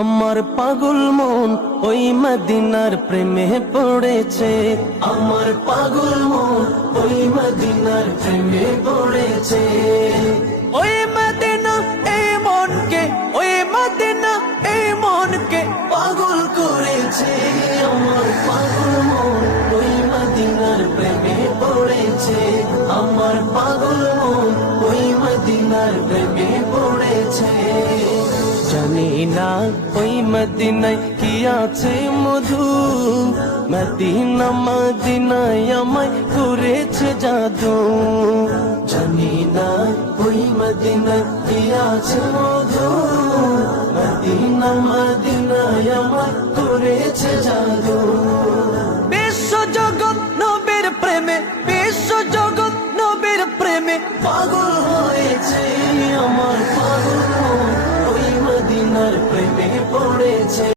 আমার পাগল মন ওই মদিনার প্রেমে পড়েছে। আমার পাগল মন ওই মদিনার প্রেমে পড়েছে। ওই মদিনা এই মনকে, ওই মদিনা এই মনকে পাগল করেছে। আমার পাগল মন ওই মদিনার প্রেমে পড়েছে। আমার পাগল মন ওই মদিনার প্রেমে পড়েছে। জানি না ওই মদিনায় কি আছে মধু, মদিনা মদিনায় আমায় করেছে জাদু। জানি না ওই মদিনায় কি আছে মধু, মদিনা মদিনায় আমায় করেছে জাদু। বিশ্ব জগৎ নবীর প্রেমে, বিশ্ব জগৎ নবীর প্রেমে পাগল হয়েছে। আমার পাগল মদিনার প্রেমে পড়ে